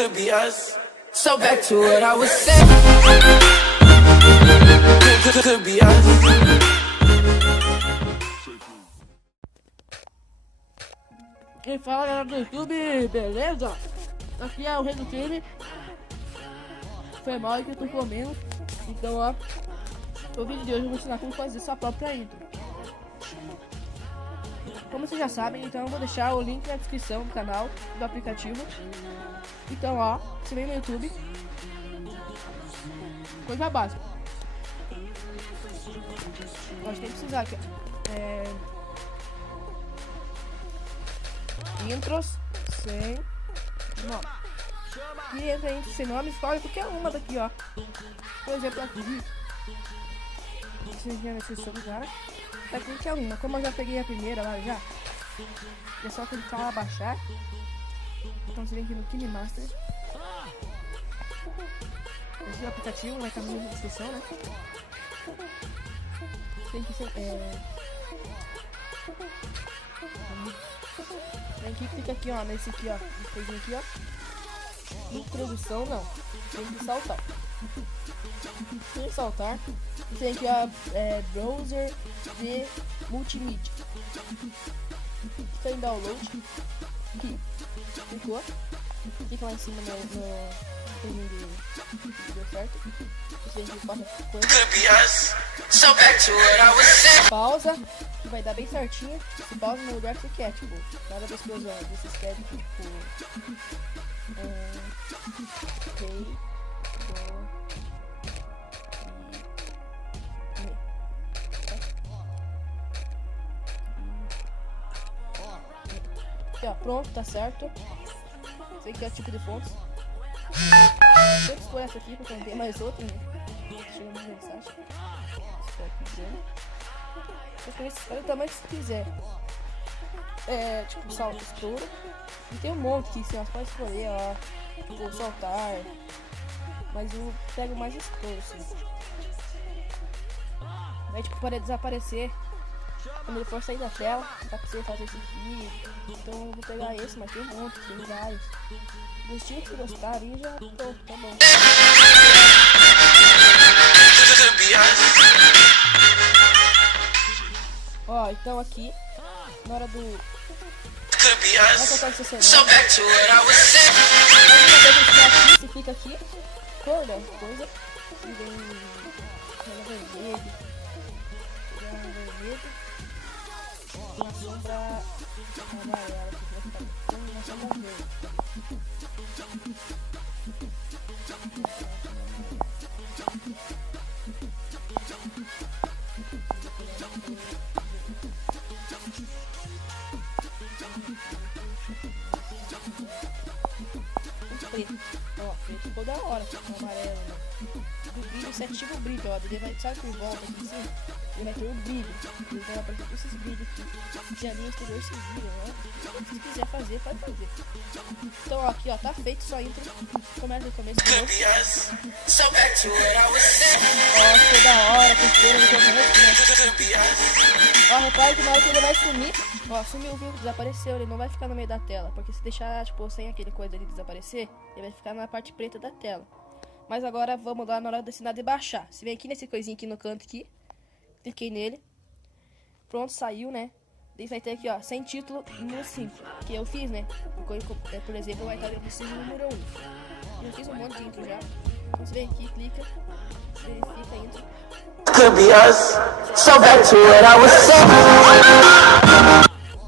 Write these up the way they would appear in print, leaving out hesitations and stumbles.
could be us. So back to what I was saying. Could be us. Quem fala galera do YouTube, beleza? Aqui é o Rei do Time. Foi mal que eu tô comendo. Então ó, no vídeo de hoje eu vou ensinar como fazer sua própria intro. Como vocês já sabem, então eu vou deixar o link na descrição do canal, do aplicativo. Então ó, você vem no YouTube. Coisa básica. Nós temos que precisar aqui, intros sem nome. E entra intro sem nome, escolhe qualquer uma daqui, ó. Por exemplo, aqui. Você já nesse seu lugar. Daqui qualquer uma. Como eu já peguei a primeira lá já, é só clicar lá, baixar. Então você vem aqui no KineMaster. Esse é o aplicativo, vai estar na descrição, né? Tem que ser. Vem aqui, clica aqui, ó, nesse aqui, ó. Esse coisinho aqui, ó. Introdução, não. Tem que saltar. Sem saltar. Tem aqui, ó, browser de multimídia. Clica em download. Aqui. Clicou. Clica lá em cima no coisinho de deu certo. Você tem que colocar coisa. Pausa. Que vai dar bem certinho. Você pausa no lugar que você quer, tipo, nada da explosão. Você quer, tipo, aqui, ó, pronto, tá certo. Você quer tipo de fontes. Eu escolho essa aqui porque não tem mais outra, né? Chega uma mensagem. Espero que quiser. Você escolhe o tamanho que você quiser. Tipo, salto estouro. E tem um monte que você pode escolher, ó. Tipo, soltar. Mas eu pego mais estouro, assim. Vai, tipo, para desaparecer quando ele for sair da tela. Dá pra você fazer esse aqui. Então eu vou pegar esse, mas tem um monte, tem vários. Do estilo que você gostar aí já tô, tá bom. Ó, então aqui, na hora do... vai contar esse cenário. Aqui, você fica aqui, cor, né, coisa. E vem vermelho. Vermelho. Uma sombra amarela, que vai ficar uma sombra verde. Preto, ó, preto ficou da hora, amarelo, né? O brilho, você ativa o brilho, ó, ele vai, sabe por volta aqui assim? Ele vai ter o brilho, ele vai aparecer com esses brilhos aqui. Se a linha exterior vocês viram, né? Se quiser fazer, pode fazer. Então, ó, aqui, ó, tá feito, só intro. Começa do começo de novo. Ó, ficou da hora, com cera no começo, né? Ó, repare que na hora que ele vai sumir, ó, sumiu, viu? Desapareceu, ele não vai ficar no meio da tela. Porque se deixar, tipo, sem aquele coisa ali desaparecer, ele vai ficar na parte preta da tela. Mas agora vamos lá na hora de assinar e baixar. Você vem aqui nesse coisinho aqui no canto aqui. Cliquei nele. Pronto, saiu, né? Daí vai ter aqui, ó, sem título no 5. Que eu fiz, né? Por exemplo, vai estar no número 1. Eu fiz um monte de intro já. Então você vem aqui, clica. Verifica a intro. Tá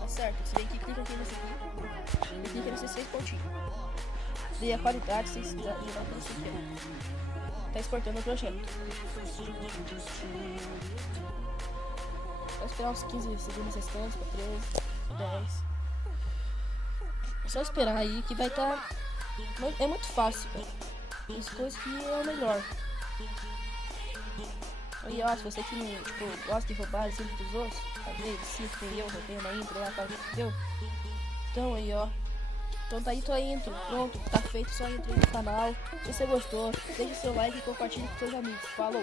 certo, você vem aqui, clica aqui nesse aqui. E clica nesses 6 pontinhos. Daí a qualidade, vocês viram que você quer. Tá exportando o projeto. Vai esperar uns 15 segundos restantes, para 13, 10. É só esperar aí que vai estar. É muito fácil, velho. As coisas que é o melhor. Aí, ó, se você que não, tipo, gosta de roubar sempre dos outros, às vezes, se tem eu roubei uma intro lá, tá, entendeu? Então aí, ó. Então tá aí tua intro, pronto, tá feito sua intro aí no canal. Se você gostou, deixa seu like e compartilhe com seus amigos. Falou!